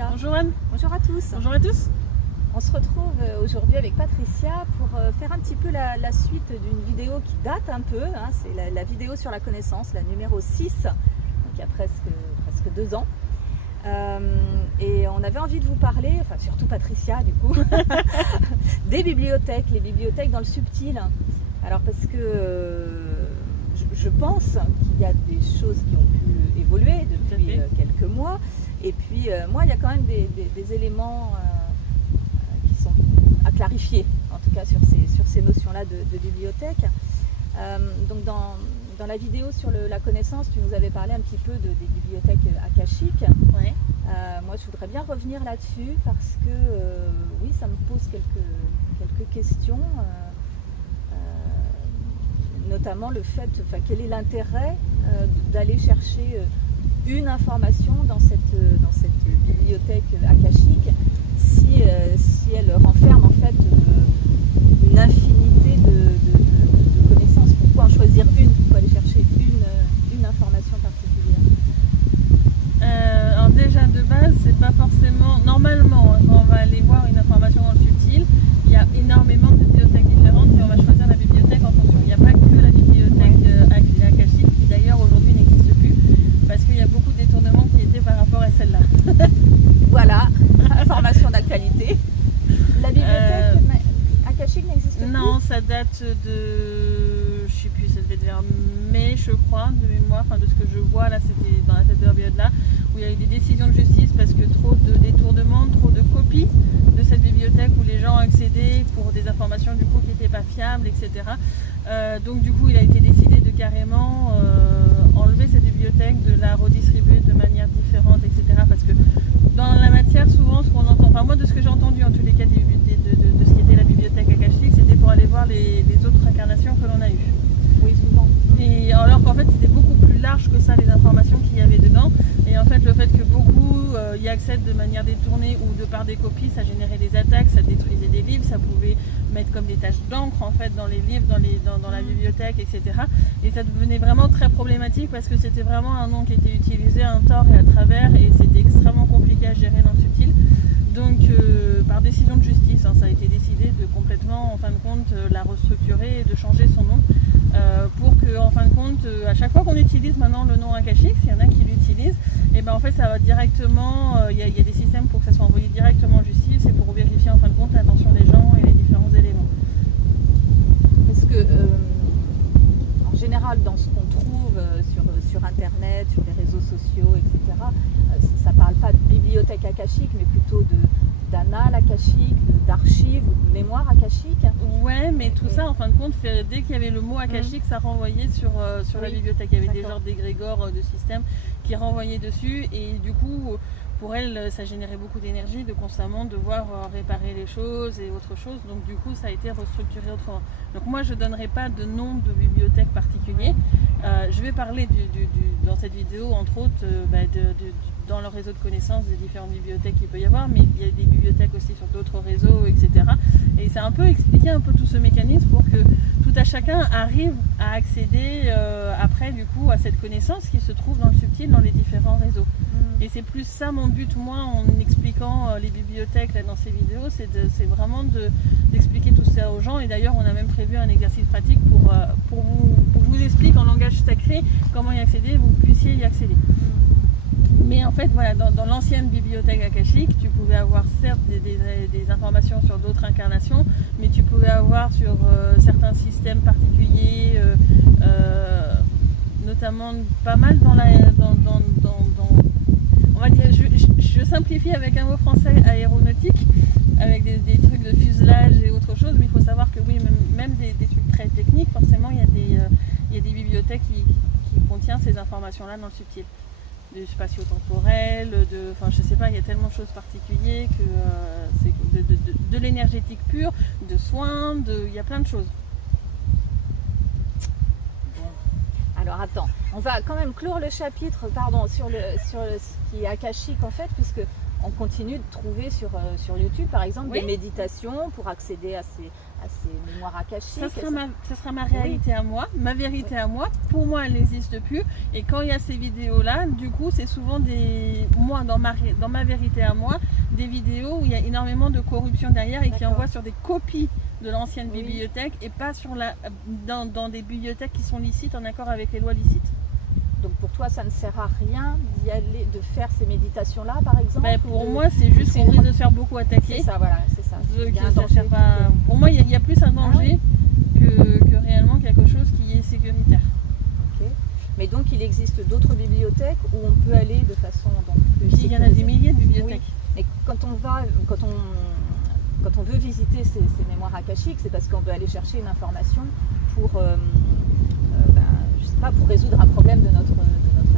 Patricia. Bonjour Anne. Bonjour à tous. Bonjour à tous. On se retrouve aujourd'hui avec Patricia pour faire un petit peu la suite d'une vidéo qui date un peu. Hein. C'est la vidéo sur la connaissance, la numéro 6, donc il y a presque 2 ans. Et on avait envie de vous parler, enfin surtout Patricia du coup, des bibliothèques, les bibliothèques dans le subtil. Alors parce que je pense qu'il y a des choses qui ont pu évoluer depuis quelques mois. Et puis moi il y a quand même des éléments qui sont à clarifier, en tout cas sur ces notions-là de bibliothèque. Donc dans la vidéo sur la connaissance, tu nous avais parlé un petit peu des bibliothèques akashiques. Ouais. Moi je voudrais bien revenir là-dessus parce que oui, ça me pose quelques questions. Notamment le fait, quel est l'intérêt d'aller chercher une information dans cette bibliothèque akashique si elle renferme en fait une infinité de connaissances. Pourquoi en choisir une? Pourquoi aller chercher une information particulière? Alors déjà de base, c'est pas forcément normalement quand on va aller voir une information dans le subtil, il y a énormément de bibliothèques différentes et on va choisir la bibliothèque en fonction. Il n'y a pas que la bibliothèque akashique qui d'ailleurs aujourd'hui n'existe plus parce qu'il y a beaucoup de détournements qui étaient par rapport à celle-là. Voilà, information d'actualité. La bibliothèque akashique n'existe plus? Non, ça date de, je sais plus, ça devait être vers mai, je crois, de mémoire, enfin de ce que je vois là, c'était dans cette période-là où il y a eu des décisions de justice parce que trop de détournements, trop de copies de cette bibliothèque où les gens accédaient pour des informations du coup qui n'étaient pas fiables, etc. Donc du coup, il a été décidé de carrément enlever cette bibliothèque, de la redistribuer de manière différente, etc. Parce que dans la matière, souvent, ce qu'on entend, enfin moi de ce que j'ai entendu en tous les cas de ce qui était la bibliothèque akashique, c'était pour aller voir les autres incarnations que l'on a eues. Oui, souvent. Et alors qu'en fait c'était beaucoup plus large que ça les informations qu'il y avait dedans. Et en fait le fait que beaucoup y accèdent de manière détournée ou de par des copies, ça générait des attaques, ça détruisait des livres, ça pouvait mettre comme des taches d'encre en fait dans les livres, dans la bibliothèque, etc. Et ça devenait vraiment très problématique parce que c'était vraiment un nom qui était utilisé à un tort et à travers et c'était extrêmement compliqué à gérer dans le subtil. Donc par décision de justice, hein, ça a été décidé de complètement en fin de compte la restructurer et de changer son nom pour que en fin de compte à chaque fois qu'on utilise maintenant le nom akashique, s'il y en a qui l'utilisent, et ben en fait ça va directement, il y a des systèmes pour que ça soit envoyé directement en justice et pour vérifier en fin de compte l'intention des gens et les différents éléments. Parce que en général dans ce qu'on trouve sur internet, sur les réseaux sociaux, etc., ça parle pas de bibliothèque akashique mais plutôt d'annales akashiques, d'archives ou de mémoire akashique. Ouais, mais tout ça en fin de compte, dès qu'il y avait le mot akashique, ça renvoyait sur la bibliothèque. Il y avait des genres d'égrégores de systèmes qui renvoyaient dessus et du coup pour elle ça générait beaucoup d'énergie de constamment devoir réparer les choses et autre chose, donc du coup ça a été restructuré autrement. Donc moi je donnerai pas de nom de bibliothèque particulier. Je vais parler dans cette vidéo entre autres dans le réseau de connaissances des différentes bibliothèques qu'il peut y avoir, mais il y a des bibliothèques aussi sur d'autres réseaux, etc. Et c'est un peu expliquer un peu tout ce mécanisme pour que tout à chacun arrive à accéder après du coup à cette connaissance qui se trouve dans le subtil dans les différents réseaux. Et c'est plus ça mon but moi en expliquant les bibliothèques là, dans ces vidéos, c'est vraiment d'expliquer tout ça aux gens. Et d'ailleurs on a même prévu un exercice pratique pour que je vous explique en langage sacré comment y accéder, vous puissiez y accéder. Mais en fait, voilà, dans l'ancienne bibliothèque akashique, tu pouvais avoir certes des informations sur d'autres incarnations, mais tu pouvais avoir sur certains systèmes particuliers, notamment pas mal on va dire, je simplifie avec un mot français aéronautique, avec des trucs de fuselage et autre chose, mais il faut savoir que oui, même des trucs très techniques, forcément, il y a des bibliothèques qui contiennent ces informations-là dans le subtil. Du spatio-temporel, enfin je sais pas, il y a tellement de choses particulières que c'est de l'énergétique pure, de soins, il y a plein de choses. Bon. Alors attends, on va quand même clore le chapitre, pardon, sur ce qui est akashique en fait, puisque on continue de trouver sur YouTube par exemple des méditations pour accéder à ces mémoires akashiques. Ça sera ma réalité à moi, ma vérité à moi. Pour moi, elle n'existe plus. Et quand il y a ces vidéos-là, du coup, c'est souvent moi, dans ma vérité à moi, des vidéos où il y a énormément de corruption derrière et qui envoient sur des copies de l'ancienne bibliothèque et pas dans des bibliothèques qui sont licites en accord avec les lois licites. Donc pour toi, ça ne sert à rien d'y aller, de faire ces méditation-là, par exemple? Pour moi, c'est juste qu'on risque de se faire beaucoup attaquer. C'est ça, voilà, c'est ça. Pour moi, il y a plus un danger que réellement quelque chose qui est sécuritaire. Ok. Mais donc, il existe d'autres bibliothèques où on peut aller de façon plus sécurisée. Il y en a des milliers de bibliothèques. Oui. Et quand on veut visiter ces mémoires akashiques, c'est parce qu'on veut aller chercher une information pour je sais pas, pour résoudre un problème de notre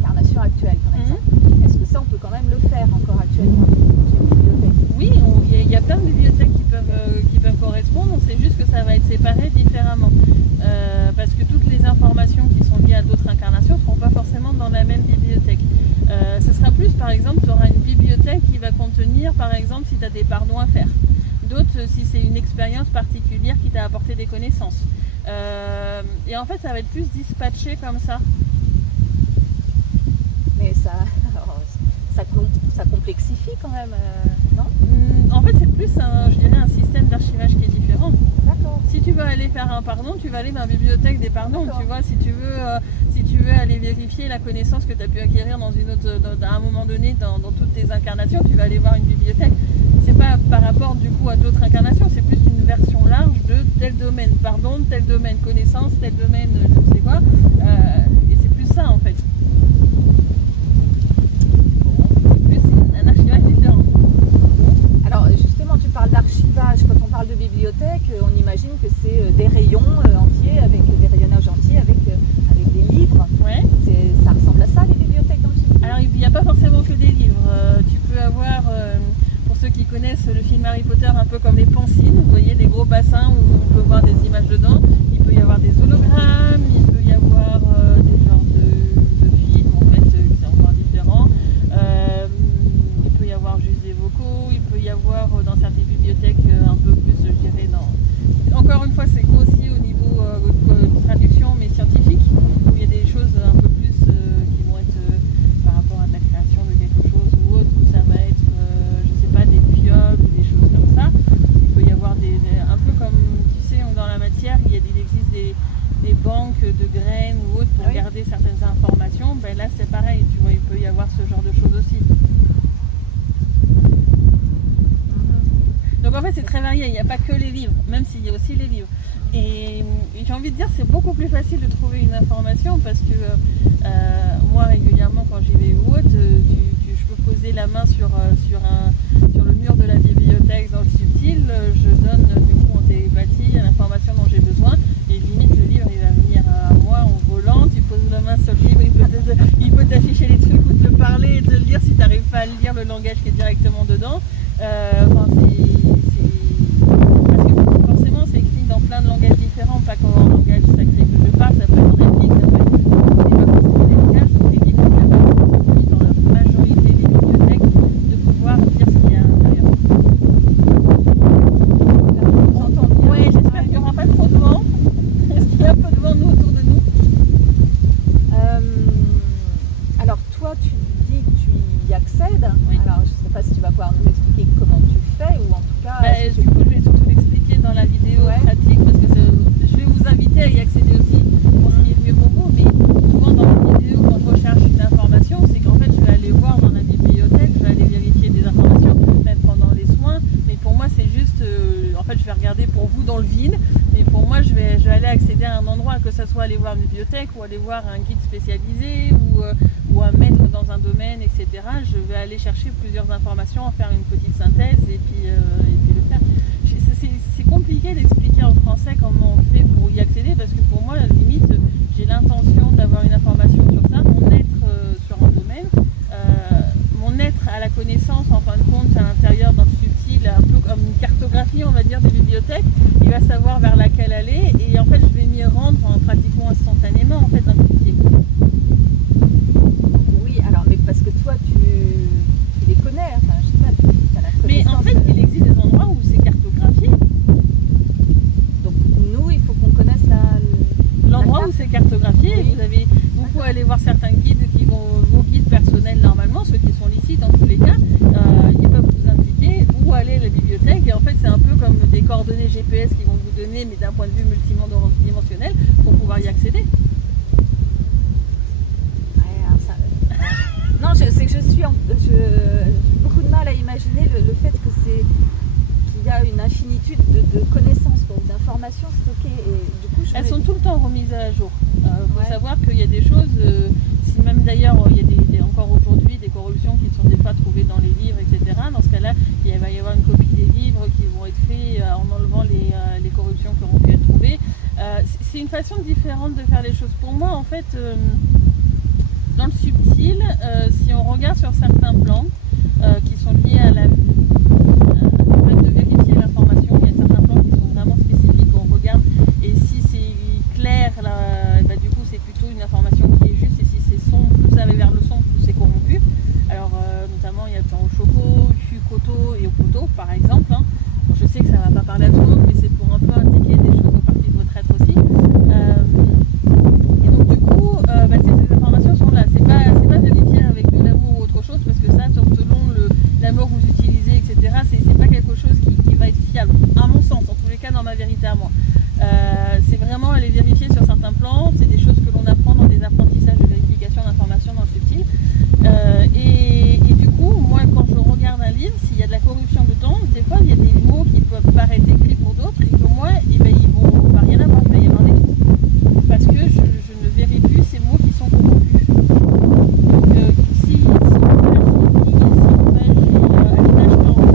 incarnation actuelle, par exemple. Est-ce que ça, on peut quand même le faire encore actuellement chez les bibliothèques? Oui, il y a plein de bibliothèques qui peuvent correspondre, c'est juste que ça va être séparé différemment. Parce que toutes les informations qui sont liées à d'autres incarnations ne seront pas forcément dans la même bibliothèque. Ce sera plus, par exemple, tu auras une bibliothèque qui va contenir, par exemple, si tu as des pardons à faire. D'autres, si c'est une expérience particulière qui t'a apporté des connaissances. Et en fait, ça va être plus dispatché comme ça. Mais ça complexifie quand même, non? En fait, c'est plus un système d'archivage qui est différent. D'accord. Si tu veux aller faire un pardon, tu vas aller dans la bibliothèque des pardons. Tu vois, si tu veux aller vérifier la connaissance que tu as pu acquérir à un moment donné dans toutes tes incarnations, tu vas aller voir une bibliothèque. C'est pas par rapport du coup à d'autres incarnations, c'est plus une version large de tel domaine pardon, tel domaine connaissance, tel domaine je ne sais quoi. Et c'est plus ça en fait. C'est plus un archivage différent. Alors justement, tu parles d'archivage. Quand on parle de bibliothèque, on imagine que c'est des rayons entiers, avec des rayonnages entiers, avec des livres. Ouais. Ça ressemble à ça, les bibliothèques dans le sud? Alors il n'y a pas forcément que des livres. Tu peux avoir, pour ceux qui connaissent le film Harry Potter, un peu comme les pancines, vous voyez, des gros bassins où on peut voir des images dedans. Il peut y avoir des hologrammes, il peut y avoir des genres de films en fait, qui sont encore différents. Il peut y avoir juste des vocaux, il peut y avoir dans certaines bibliothèques un peu plus, je dirais, encore une fois, c'est grossi au niveau traduction, mais scientifique, où il y a des choses un peu plus qui vont être par rapport à de la création de quelque chose ou autre, où ça va être, je sais pas, des fioles ou des choses comme ça. Il peut y avoir un peu comme, tu sais, dans la matière, il existe des banques de graines ou autres pour garder certaines informations. Ben là, c'est pareil, tu vois, il peut y avoir ce genre de choses aussi. Donc en fait, c'est très varié, il n'y a pas que les livres, même s'il y a aussi les livres. Et j'ai envie de dire, c'est beaucoup plus facile de trouver une information parce que moi, régulièrement, quand j'y vais ou autre, je peux poser la main sur le mur de la bibliothèque dans le subtil, je donne du coup en télépathie l'information dont j'ai besoin et limite le livre il va venir à moi en volant, tu poses la main sur le livre, il peut t'afficher les trucs ou te parler et te le lire si tu n'arrives pas à lire le langage qui est directement dedans. Parce que forcément c'est écrit dans plein de langages différents, pas qu'en langage sacré que je parle, ça peut être en réplique, ça peut être pas forcément des langages, donc les livres permettent dans la majorité des bibliothèques de pouvoir dire ce qu'il y a à l'intérieur. Ouais, j'espère qu'il n'y aura pas trop de vent. Est-ce qu'il y a un peu de vent autour de nous? Alors toi tu dis que tu y accèdes. Oui. Alors je ne sais pas si tu vas pouvoir nous expliquer comment tu fais ou en tout cas... Du coup je vais surtout l'expliquer dans la vidéo pratique parce que je vais vous inviter à y accéder aussi pour ce qui est mieux pour vous, mais souvent dans la vidéo quand je recherche une information, c'est qu'en fait je vais aller voir dans la bibliothèque, je vais aller vérifier des informations, même pendant les soins, mais pour moi c'est juste, en fait je vais regarder pour vous dans le vide, mais pour moi je vais aller accéder à un endroit, que ce soit aller voir une bibliothèque ou aller voir un guide spécialisé ou un maître dans un domaine, etc. Je vais aller chercher plusieurs informations, en faire une petite synthèse et puis le faire. C'est compliqué d'expliquer en français comment on fait pour y accéder parce que pour moi, à la limite, j'ai l'intention d'avoir une information sur ça, mon être sur un domaine, mon être à la connaissance, en fin de compte, à l'intérieur dans le subtil, un peu comme une cartographie, on va dire, des bibliothèques. Il va savoir vers laquelle aller et en fait, je vais m'y rendre pratiquement instantanément, en fait, un petit pied. coordonnées GPS qu'ils vont vous donner, mais d'un point de vue multidimensionnel, pour pouvoir y accéder. Non, c'est que j'ai beaucoup de mal à imaginer le fait qu'il y a une infinitude de connaissances, d'informations stockées. Et du coup, elles sont tout le temps remises à jour. Il faut savoir qu'il y a des choses, si même d'ailleurs il y a encore aujourd'hui des corruptions qui sont des fois trouvées dans les livres, etc. Dans ce cas-là, il va y avoir une copie des livres qui vont être faits en enlevant les corruptions qui auront pu être trouvées. C'est une façon différente de faire les choses. Pour moi, en fait, dans le subtil, si on regarde sur certains plans qui sont liés à au fait de vérifier l'information, il y a certains plans qui sont vraiment spécifiques. On regarde et si c'est clair, là, bah, du coup c'est plutôt une information qui est juste, et si c'est sombre, plus ça va vers le sombre, plus c'est corrompu. Alors notamment il y a le plan au choco, Koto et au poteau par exemple. Hein. Bon, je sais que ça ne va pas parler à tout le monde, mais c'est pour un peu indiquer des choses au parti de retraite aussi. Et donc du coup, ces informations sont là. C'est pas vérifié avec de l'amour ou autre chose, parce que ça, selon l'amour que vous utilisez, etc., c'est pas quelque chose qui va être fiable, à mon sens, en tous les cas dans ma vérité à moi. C'est vraiment aller vérifier sur certains plans, c'est des choses que l'on apprend dans des apprentissages de vérification d'informations dans le subtil. Et du coup, moi quand je regarde un livre, s'il y a de la corruption dedans, des fois il y a des mots qui peuvent paraître écrits pour d'autres, et que moi, ils vont pas rien avoir, il va y avoir des trous. Parce que je ne verrai plus ces mots qui sont corrompus. Donc si une page est liée, si une page a des taches blanches,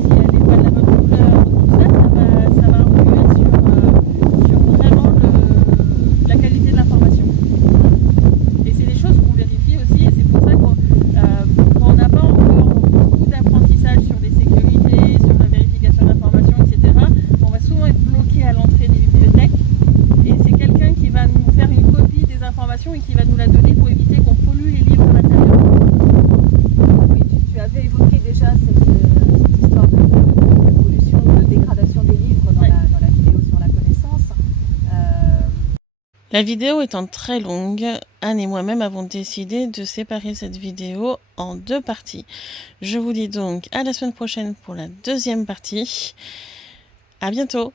si elle n'est pas de la bonne couleur, tout ça, ça va influer sur vraiment la qualité de l'information. Et c'est des choses qu'on vérifie aussi, et c'est pour ça qu'on quand on n'a pas encore beaucoup d'apprentissage sur les sécurités, sur la vérification d'informations, etc., on va souvent être bloqué à l'entrée des bibliothèques, et c'est quelqu'un qui va nous faire une copie des informations et qui va nous la donner pour éviter qu'on pollue les livres à l'intérieur. Oui, tu avais évoqué déjà cette histoire de pollution, de dégradation des livres dans la vidéo sur la connaissance. La vidéo étant très longue, Anne et moi-même avons décidé de séparer cette vidéo en 2 parties. Je vous dis donc à la semaine prochaine pour la 2e partie. À bientôt!